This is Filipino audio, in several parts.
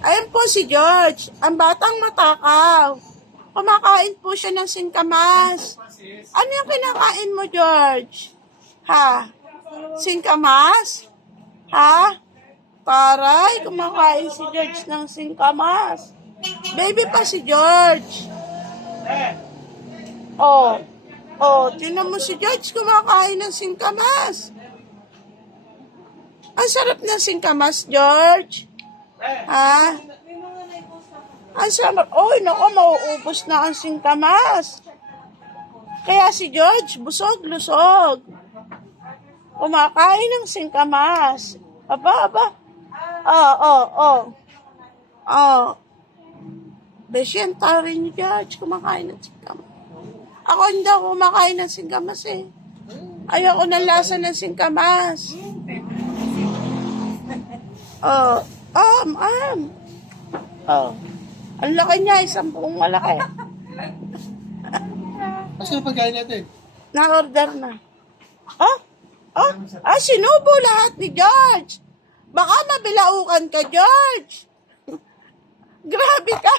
Ayan po si George, ang batang matakaw. Kumakain po siya ng singkamas. Ano yung kinakain mo, George? Ha? Singkamas? Ha? Taray, kumakain si George ng singkamas. Baby pa si George. Oh. Oh, tinan mo si George kumakain ng singkamas. Ang sarap ng singkamas, George. Ha? Ang sarap. Oy, naku, mauubos na ang singkamas. Kaya si George, busog-lusog. Kumakain ng singkamas. Aba. Oh. Besyenta rin ni George, kumakain ng singkamas. Ako hindi ako kumakain ng singkamas eh. Ayoko ng lasa ng singkamas. Oh. Ang laki niya, isang buong malaki. Kasi yung pagkain natin. Na-order na. Sinubo lahat ni George. Baka mabilaukan ka, George. Grabe ka.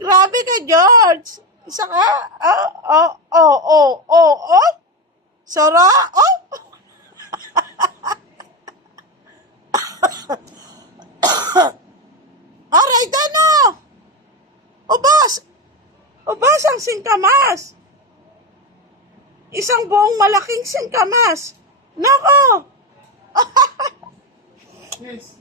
Grabe ka, George. Isa ka. Sara. Aray, dano. Ubas ang singkamas. Isang buong malaking singkamas. Nako. Yes.